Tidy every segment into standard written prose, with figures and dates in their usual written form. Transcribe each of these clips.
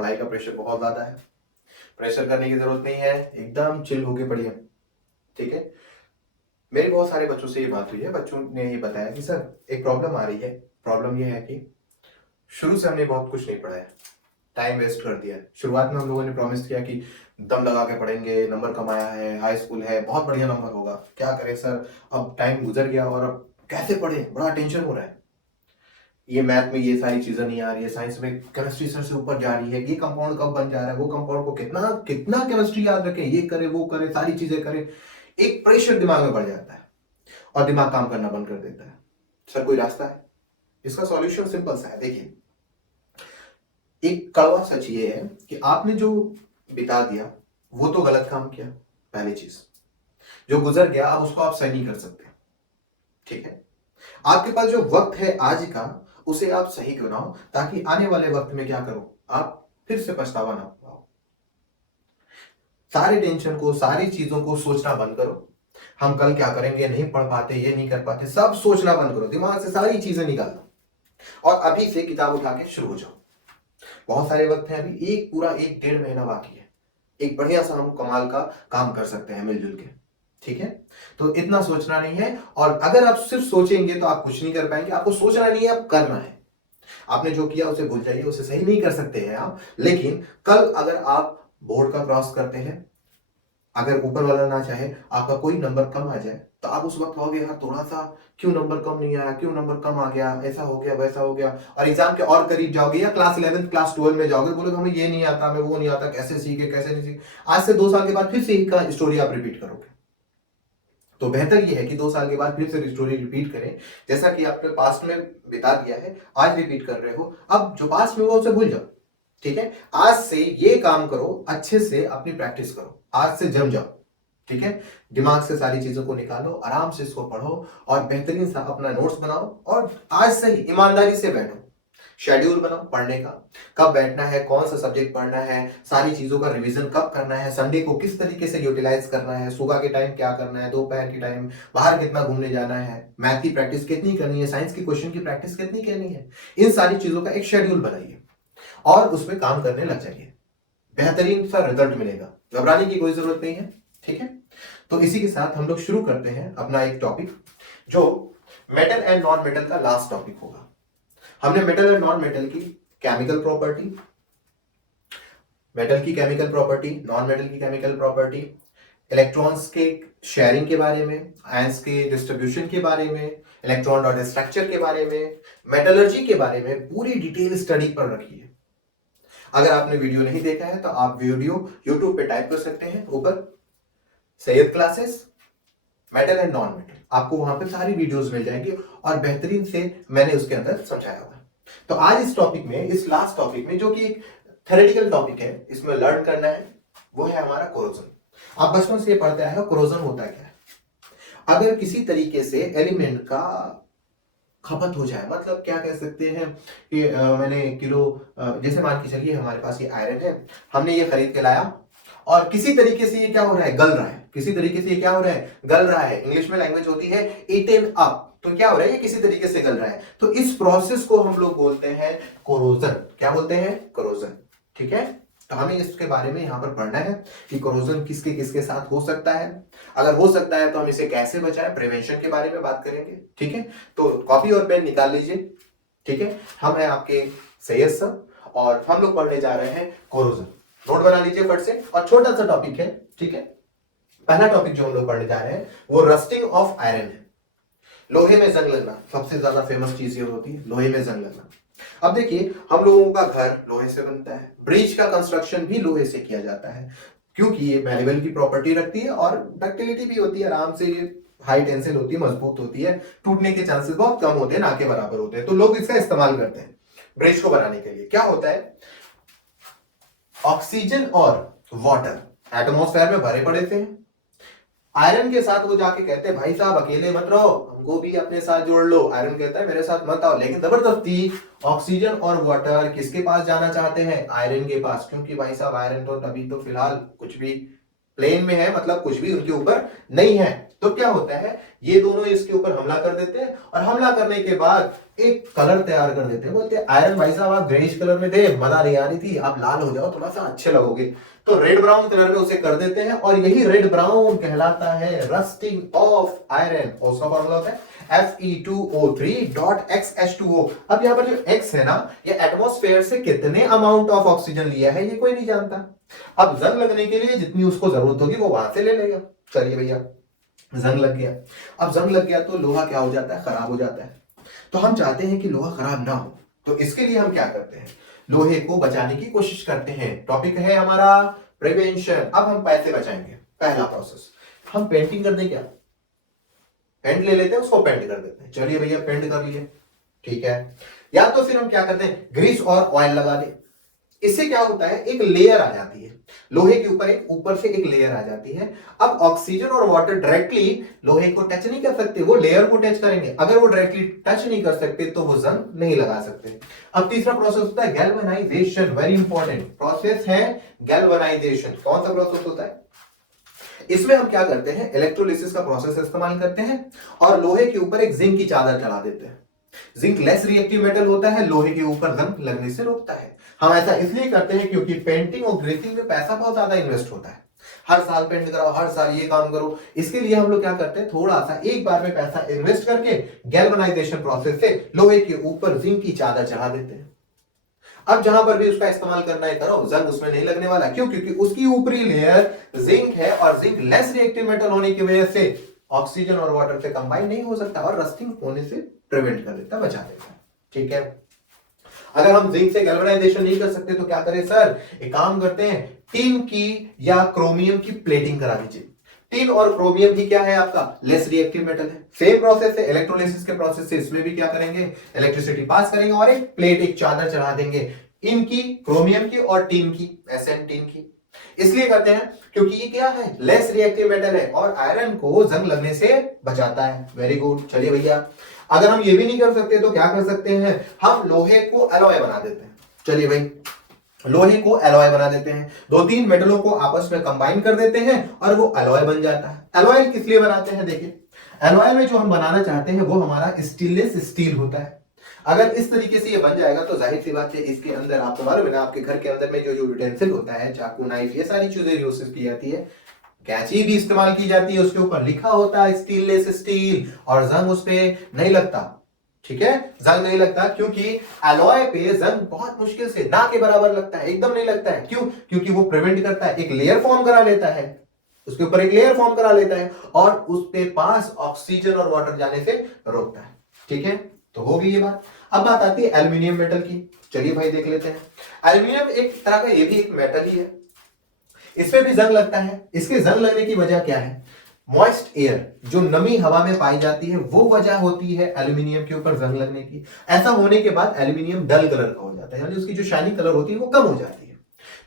पढ़ाई का प्रेशर बहुत ज्यादा है। प्रेशर करने की जरूरत नहीं है, एकदम चिल होके पढ़िए, ठीक है। मेरी बहुत सारे बच्चों से ये बात हुई है, बच्चों ने ये बताया कि सर एक प्रॉब्लम आ रही है। प्रॉब्लम ये है कि शुरू से हमने बहुत कुछ नहीं पढ़ा है, टाइम वेस्ट कर दिया है। शुरुआत में हम लोगों ने प्रॉमिस किया कि दम लगा के पढ़ेंगे, नंबर कमाया है, हाई स्कूल है, बहुत बढ़िया नंबर होगा। क्या करें सर, अब टाइम गुजर गया और अब कैसे पढ़े, बड़ा टेंशन हो रहा है। ये मैथ में ये सारी चीजें नहीं आ रही है, साइंस में केमिस्ट्री सर से ऊपर जा रही है, ये कंपाउंड कब बन जा रहा है, वो कंपाउंड को कितना कितना केमिस्ट्री याद रखें, ये करे वो करे, सारी चीजें करें। एक प्रेशर दिमाग में बढ़ जाता है और दिमाग काम करना बंद कर देता है। सर कोई रास्ता है? इसका सॉल्यूशन सिंपल सा है। देखिए, एक कड़वा सच ये है कि आपने जो बिता दिया वो तो गलत काम किया। पहली चीज, जो गुजर गया अब उसको आप सही नहीं कर सकते, ठीक है। आपके पास जो वक्त है आज का, उसे आप सही बनाओ ताकि आने वाले वक्त में क्या करो, आप फिर से पछतावा ना पाओ। सारे टेंशन को, सारी चीजों को सोचना बंद करो। हम कल क्या करेंगे, नहीं पढ़ पाते, ये नहीं कर पाते, सब सोचना बंद करो, दिमाग से सारी चीजें निकाल दो और अभी से किताब उठा के शुरू हो जाओ। बहुत सारे वक्त है, अभी एक पूरा 1-1.5 महीना बाकी है। एक बढ़िया सा हम कमाल का काम कर सकते हैं मिलजुल के, ठीक है। तो इतना सोचना नहीं है, और अगर आप सिर्फ सोचेंगे तो आप कुछ नहीं कर पाएंगे। आपको सोचना नहीं है, आप करना है। आपने जो किया उसे भूल जाइए, उसे सही नहीं कर सकते हैं आप, लेकिन कल अगर आप बोर्ड का क्रॉस करते हैं, अगर ऊपर वाला ना चाहे आपका कोई नंबर कम आ जाए, तो आप उस वक्त कहोगे यार थोड़ा सा क्यों नंबर कम नहीं आया, क्यों नंबर कम आ गया, ऐसा हो गया वैसा हो गया, और एग्जाम के और करीब जाओगे या क्लास 11 क्लास 12 में जाओगे, बोलोगे हमें ये नहीं आता, हमें वो नहीं आता, कैसे सीखे कैसे नहीं सीखे। आज से 2 साल के बाद फिर से एक स्टोरी आप रिपीट करोगे। तो बेहतर ये है कि 2 साल के बाद फिर से स्टोरी रिपीट करें। जैसा कि आपने पास्ट में बिता दिया है, आज रिपीट कर रहे हो, अब जो पास्ट में हुआ उसे भूल जाओ, ठीक है। आज से ये काम करो, अच्छे से अपनी प्रैक्टिस करो, आज से जम जाओ, ठीक है। दिमाग से सारी चीजों को निकालो, आराम से इसको पढ़ो और बेहतरीन सा अपना नोट्स बनाओ, और आज से ही ईमानदारी से बैठो। शेड्यूल बनाओ पढ़ने का, कब बैठना है, कौन सा सब्जेक्ट पढ़ना है, सारी चीजों का रिवीजन कब करना है, संडे को किस तरीके से यूटिलाइज करना है, सुबह के टाइम क्या करना है, दोपहर के टाइम बाहर कितना घूमने जाना है, मैथ की प्रैक्टिस कितनी करनी है, साइंस की क्वेश्चन की प्रैक्टिस कितनी करनी है। इन सारी चीजों का एक शेड्यूल बनाइए और उसमें काम करने लग जाइए, बेहतरीन सा रिजल्ट मिलेगा। घबराने की कोई जरूरत नहीं है, ठीक है। तो इसी के साथ हम लोग शुरू करते हैं अपना एक टॉपिक, जो मेटल एंड नॉन मेटल का लास्ट टॉपिक होगा। हमने मेटल एंड नॉन मेटल की केमिकल प्रॉपर्टी, मेटल की केमिकल प्रॉपर्टी, नॉन मेटल की केमिकल प्रॉपर्टी, इलेक्ट्रॉन्स के शेयरिंग के बारे में, आयंस के डिस्ट्रीब्यूशन के बारे में, इलेक्ट्रॉन डॉट स्ट्रक्चर के बारे में, मेटलर्जी के बारे में पूरी डिटेल स्टडी पर रखी है। अगर आपने वीडियो नहीं देखा है तो आप वीडियो यूट्यूब पे टाइप कर सकते हैं ऊपर, Syed classes metal and non metal, आपको वहां पे सारी वीडियोस मिल जाएंगी और बेहतरीन से मैंने उसके अंदर समझाया हुआ। तो आज इस टॉपिक में, इस लास्ट टॉपिक में, जो कि एक थ्योरेटिकल टॉपिक है, इसमें लर्न करना है, वो है हमारा कोरोजन। आप बचपन से पढ़ते आए हो कोरोजन होता क्या है। अगर किसी तरीके से एलिमेंट का खपत हो जाए, मतलब क्या कह सकते हैं कि मैंने किलो, जैसे मान के चलिए हमारे पास ये आयरन है, हमने ये खरीद के लाया और किसी तरीके से ये क्या हो रहा है, गल रहा है, किसी तरीके से ये क्या हो रहा है, गल रहा है। इंग्लिश में लैंग्वेज होती है ईटन अप, तो क्या हो रहा है, ये किसी तरीके से गल रहा है। तो इस प्रोसेस को हम लोग बोलते हैं कोरोजन। क्या बोलते हैं, कोरोजन, ठीक है। तो हमें इसके बारे में यहां पर पढ़ना है कि कोरोजन किसके किसके साथ हो सकता है, अगर हो सकता है तो हम इसे कैसे बचाएं, प्रिवेंशन के बारे में बात करेंगे, ठीक है। तो कॉपी और पेन निकाल लीजिए, ठीक है। हम हैं आपके सैयद सर और हम लोग पढ़ने जा रहे हैं कोरोजन। नोट बना लीजिए फट से, और छोटा सा टॉपिक है, ठीक है। पहला टॉपिक जो हम लोग पढ़ने जा रहे हैं वो रस्टिंग ऑफ आयरन है। लोहे में जंग लगना, सबसे ज्यादा फेमस चीज ये होती है, लोहे में जंग लगना। अब देखिए, हम लोगों का घर लोहे से बनता है, ब्रिज का कंस्ट्रक्शन भी लोहे से किया जाता है, क्योंकि ये मैलेबल की प्रॉपर्टी रखती है और डक्टिलिटी भी होती है, आराम से ये हाई टेंसिल होती है, मजबूत होती है, टूटने के चांसेस बहुत कम होते हैं, ना के बराबर होते हैं। तो लोग इसका इस्तेमाल करते हैं ब्रिज को बनाने के लिए। क्या होता है, ऑक्सीजन और वाटर एटमॉस्फेयर में भरे पड़े थे, आयरन के साथ वो जाके कहते हैं भाई साहब अकेले मत रहो, हमको भी अपने साथ जोड़ लो। आयरन कहता है मेरे साथ मत आओ, लेकिन जबरदस्ती ऑक्सीजन और वाटर किसके पास जाना चाहते हैं, आयरन के पास, क्योंकि भाई साहब आयरन तो अभी तो फिलहाल कुछ भी प्लेन में है, मतलब कुछ भी उनके ऊपर नहीं है। तो क्या होता है, ये दोनों इसके ऊपर हमला कर देते हैं और हमला करने के बाद एक कलर तैयार कर देते हैं, बोलते हैं आयरन भाई साहब आप ग्रेइश कलर में थे, मजा नहीं आ रही थी, आप लाल हो जाओ थोड़ा सा अच्छे लगोगे, तो रेड ब्राउन कलर में उसे कर देते हैं और यही रेड ब्राउन कहलाता है रस्टिंग ऑफ आयरन। और उसका फॉर्मूला होता है Fe2O3.XH2O। अब यहाँ पर जो X है ना, ये एटमॉस्फेयर से कितने अमाउंट ऑफ ऑक्सीजन लिया है ये कोई नहीं जानता। अब जंग लगने के लिए जितनी उसको जरूरत होगी वो वहां से ले लेगा। चलिए भैया जंग लग गया। अब जंग लग गया तो लोहा क्या हो जाता है, खराब हो जाता है। तो हम चाहते हैं कि लोहा खराब ना हो, तो इसके लिए हम क्या करते हैं, लोहे को बचाने की कोशिश करते हैं। टॉपिक है हमारा प्रिवेंशन। अब हम पैसे बचाएंगे। पहला प्रोसेस, हम पेंटिंग कर दें क्या, पेंट ले लेते हैं उसको पेंट कर देते हैं। चलिए भैया पेंट कर लिए, ठीक है। या तो फिर हम क्या करते हैं, ग्रीस और ऑयल लगा दें। इससे क्या होता है, एक लेयर आ जाती है लोहे के ऊपर, एक ऊपर से एक लेयर आ जाती है। अब ऑक्सीजन और वाटर डायरेक्टली लोहे को टच नहीं कर सकते, वो लेयर को टच करेंगे। अगर वो डायरेक्टली टच नहीं कर सकते तो वो जंग नहीं लगा सकते। अब तीसरा प्रोसेस होता है गैल्वेनाइजेशन। वेरी इंपॉर्टेंट प्रोसेस है गैल्वेनाइजेशन। कौन सा प्रोसेस होता है, इसमें हम क्या करते हैं, इलेक्ट्रोलिसिस का प्रोसेस इस्तेमाल करते हैं और लोहे के ऊपर एक जिंक की चादर चढ़ा देते हैं। जिंक लेस रिएक्टिव मेटल होता है, लोहे के ऊपर जंग लगने से रोकता है। हम ऐसा इसलिए करते हैं क्योंकि पेंटिंग और ग्रेसिंग में पैसा बहुत ज्यादा इन्वेस्ट होता है। हर साल पेंट कराओ, हर साल ये काम करो। इसके लिए हम लोग क्या करते हैं, थोड़ा सा एक बार में पैसा इन्वेस्ट करके गैल्वेनाइजेशन प्रोसेस से लोहे के ऊपर जिंक की चादर चढ़ा देते हैं। अब जहां पर भी उसका इस्तेमाल करना है करो, जंग उसमें नहीं लगने वाला। क्यों, क्योंकि उसकी ऊपरी लेयर जिंक है और जिंक लेस रिएक्टिव मेटल होने की वजह से ऑक्सीजन और वाटर से कंबाइन नहीं हो सकता और रस्टिंग होने से प्रिवेंट कर देता, बचा देता। ठीक है। अगर हम जिंक से गैल्वेनाइजेशन नहीं कर सकते तो क्या करें सर, एक काम करते हैं, टिन की या क्रोमियम की प्लेटिंग करा दीजिए। टिन और क्रोमियम ही क्या है आपका, लेस रिएक्टिव मेटल है। सेम प्रोसेस है इलेक्ट्रोलिसिस के प्रोसेस से, इसमें भी क्या करेंगे, इलेक्ट्रिसिटी पास करेंगे और एक प्लेट, एक चादर चढ़ा देंगे, इनकी क्रोमियम की और टिन की, एसएन टिन की। इसलिए करते हैं क्योंकि ये क्या है, लेस रिएक्टिव मेटल है और आयरन को जंग लगने से बचाता है। Very good. चलिए भैया, अगर हम ये भी नहीं कर सकते तो क्या कर सकते हैं, हम लोहे को एलॉय बना देते हैं। चलिए भाई, लोहे को एलॉय बना देते हैं, दो तीन मेटलों को आपस में कंबाइन कर देते हैं और वो एलॉय बन जाता है। एलॉय किस लिए बनाते हैं, देखिए एलॉय में जो हम बनाना चाहते हैं वो हमारा स्टीनलेस स्टील होता है। अगर इस तरीके से ये बन जाएगा तो जाहिर सी बात है, इसके अंदर आपको मालूम है ना, आपके घर के अंदर में जो यूटेंसिल होता है, चाकू, नाइफ, ये सारी चीजें यूज की जाती है, कैंची भी इस्तेमाल की जाती है, उसके ऊपर लिखा होता है स्टीनलेस स्टील और जंग उस पे नहीं लगता। ठीक है, जंग नहीं लगता क्योंकि एलॉय पे जंग बहुत मुश्किल से ना के बराबर लगता है, एकदम नहीं लगता है। क्यों, क्योंकि वो प्रिवेंट करता है, एक लेयर फॉर्म करा लेता है, उसके ऊपर एक लेयर फॉर्म करा लेता है और उस पे पास ऑक्सीजन और वाटर जाने से रोकता है। ठीक है, तो होगी ये बात। अब बात आती है एल्यूमिनियम मेटल की। चलिए भाई देख लेते हैं। एल्यूमिनियम एक तरह का ये भी एक मेटल ही है, इसमें भी जंग लगता है। इसके जंग लगने की वजह क्या है, मॉइस्ट एयर, जो नमी हवा में पाई जाती है, वो वजह होती है एल्यूमिनियम के ऊपर जंग लगने की। ऐसा होने के बाद एल्यूमिनियम डल कलर का हो जाता है, यानी उसकी जो शाइनिंग कलर होती है वो कम हो जाती है।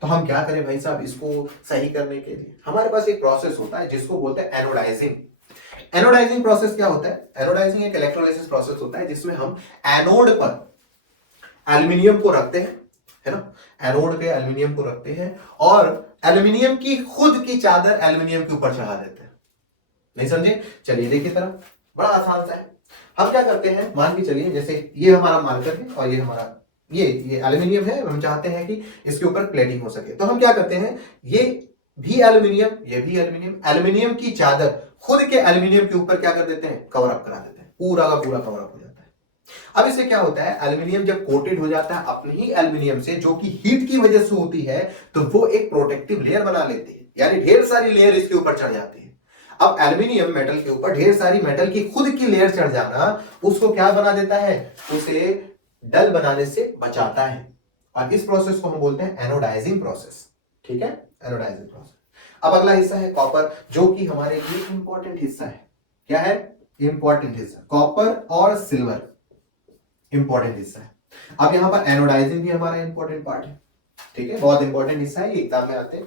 तो हम क्या करें भाई साहब, इसको सही करने के लिए हमारे पास एक प्रोसेस होता है जिसको बोलते हैं एनोडाइजिंग। एनोडाइजिंग प्रोसेस क्या होता है, एनोडाइजिंग एक इलेक्ट्रोलाइसिस प्रोसेस होता है जिसमें हम एनोड पर एल्यूमिनियम को रखते हैं, है ना, एनोड पे एल्यूमिनियम को रखते हैं और एल्यूमिनियम की खुद की चादर एल्यूमिनियम के ऊपर चढ़ा देते हैं। नहीं समझे, चलिए देखिए तरह, बड़ा आसान सा है। हम क्या करते हैं, मान के चलिए जैसे ये हमारा मार्कर है और ये हमारा ये एल्यूमिनियम है, हम चाहते हैं कि इसके ऊपर प्लेटिंग हो सके। तो हम क्या करते हैं, ये भी एल्यूमिनियम, ये भी एल्यूमिनियम, एल्यूमिनियम की चादर खुद के एल्यूमिनियम के ऊपर क्या कर देते हैं, कवर अप करा देते हैं, पूरा का पूरा कवर अप हो जाता है। अब इससे क्या होता है, एल्यूमिनियम जब कोटेड हो जाता है अपने ही एल्यूमिनियम से, जो कि हीट की वजह से होती है, तो वो एक प्रोटेक्टिव लेयर बना लेती है, यानी ढेर सारी लेयर इसके ऊपर चढ़ जाती है। अब एल्यूमिनियम मेटल के ऊपर ढेर सारी मेटल की खुद की लेयर चढ़ जाना उसको क्या बना देता है, उसे डल बनाने से बचाता है और इस प्रोसेस को हम बोलते हैं एनोडाइजिंग प्रोसेस। ठीक है, एनोडाइजिंग प्रोसेस। अब अगला हिस्सा है कॉपर, जो कि हमारे लिए इंपॉर्टेंट हिस्सा है। क्या है, इंपॉर्टेंट हिस्सा, कॉपर और सिल्वर इंपॉर्टेंट हिस्सा है। अब यहां पर एनोडाइजिंग भी हमारा इंपॉर्टेंट पार्ट है। ठीक है, बहुत इंपॉर्टेंट हिस्सा है, एग्जाम में आते हैं।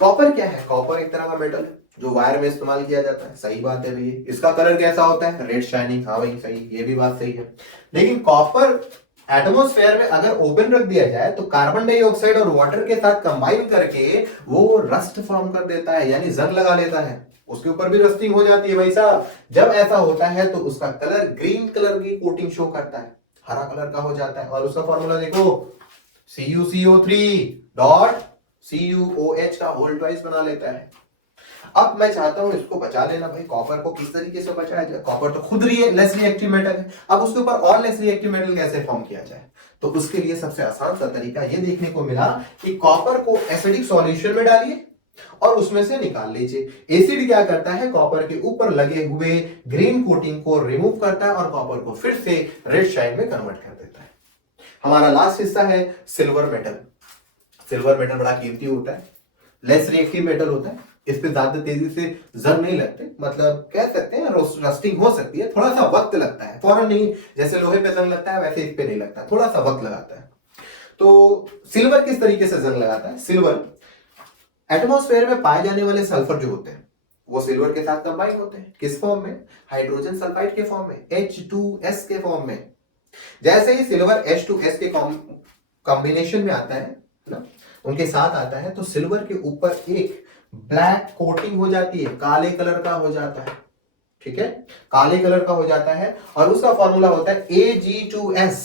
कॉपर क्या है, कॉपर एक तरह का मेटल है जो वायर में इस्तेमाल किया जाता है। सही बात है भैया, इसका कलर कैसा होता है, रेड शाइनिंग। हाँ भाई सही, ये भी बात सही है। लेकिन कॉपर एटमॉस्फेयर में अगर ओपन रख दिया जाए तो कार्बन डाइऑक्साइड और वाटर के साथ कंबाइन करके वो रस्ट फॉर्म कर देता है, यानी जंग लगा लेता है। उसके ऊपर भी रस्टिंग हो जाती है भाई साहब। जब ऐसा होता है तो उसका कलर ग्रीन कलर की कोटिंग शो करता है, हरा कलर का हो जाता है। और उसका फॉर्मूला देखो, CuCO3 डॉट CuOH का होल ट्वाइस बना लेता है। अब मैं चाहता हूं इसको बचा लेना भाई, कॉपर को किस तरीके से बचाया जाए। कॉपर तो खुद लेस रिएक्टिव मेटल है, अब उसके ऊपर और लेस रिएक्टिव मेटल कैसे फॉर्म किया जाए। तो उसके लिए सबसे आसान सा तरीका ये देखने को मिला कि कॉपर को एसिडिक सॉल्यूशन में डालिए और उसमें से निकाल लीजिए। एसिड क्या करता है, कॉपर के ऊपर लगे हुए ग्रीन कोटिंग को रिमूव करता है और कॉपर को फिर से रेड शाइन में कन्वर्ट कर देता है। हमारा लास्ट हिस्सा है सिल्वर मेटल। सिल्वर मेटल बड़ा कीमती होता है, लेस रिएक्टिव मेटल होता है, इस पे ज्यादा तेजी से जंग नहीं लगते, मतलब कह सकते हैं रस्टिंग हो सकती है, थोड़ा सा वक्त लगता है, फौरन नहीं, जैसे लोहे पे जंग लगता है वैसे इस पे नहीं लगता, थोड़ा सा वक्त लगाता है। तो सिल्वर किस तरीके से जंग लगाता है, सिल्वर एटमॉस्फेयर में पाए जाने वाले सल्फर जो होते हैं वो सिल्वर के साथ कंबाइन होते हैं, किस फॉर्म में, हाइड्रोजन सल्फाइड के फॉर्म में, H2S के फॉर्म में। जैसे ही सिल्वर H2S के कॉम्बिनेशन में आता है ना, उनके साथ आता है, तो सिल्वर के ऊपर एक ब्लैक कोटिंग हो जाती है, काले कलर का हो जाता है, ठीक है, काले कलर का हो जाता है और उसका फॉर्मूला होता है Ag2S।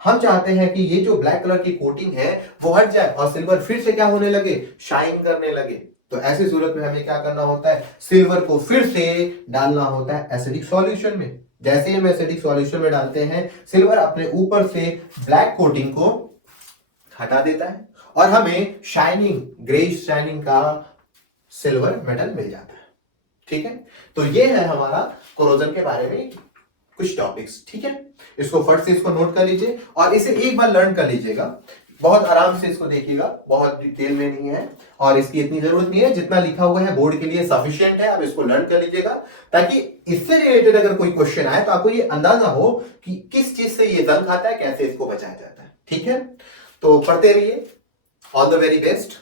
हम चाहते हैं कि ये जो ब्लैक कलर की कोटिंग है वो हट जाए और सिल्वर फिर से क्या होने लगे, शाइन करने लगे। तो ऐसी सूरत में हमें क्या करना होता है, सिल्वर को फिर से डालना होता है एसिडिक सॉल्यूशन में। जैसे ही हम एसिडिक सॉल्यूशन में डालते हैं, सिल्वर अपने ऊपर से ब्लैक कोटिंग को हटा देता है और हमें शाइनिंग, ग्रेइश शाइनिंग का सिल्वर मेटल मिल जाता है। ठीक है, तो ये है हमारा कोरोजन के बारे में कुछ टॉपिक्स। ठीक है, इसको फट से इसको नोट कर लीजिए और इसे एक बार लर्न कर लीजिएगा, बहुत आराम से इसको देखिएगा, बहुत डिटेल में नहीं है और इसकी इतनी जरूरत नहीं है, जितना लिखा हुआ है बोर्ड के लिए सफिशिएंट है। आप इसको लर्न कर लीजिएगा ताकि इससे रिलेटेड अगर कोई क्वेश्चन आए तो आपको ये अंदाजा हो कि किस चीज से ये जंग खाता है, कैसे इसको बचाया जाता है। ठीक है, तो पढ़ते रहिए। All the very best.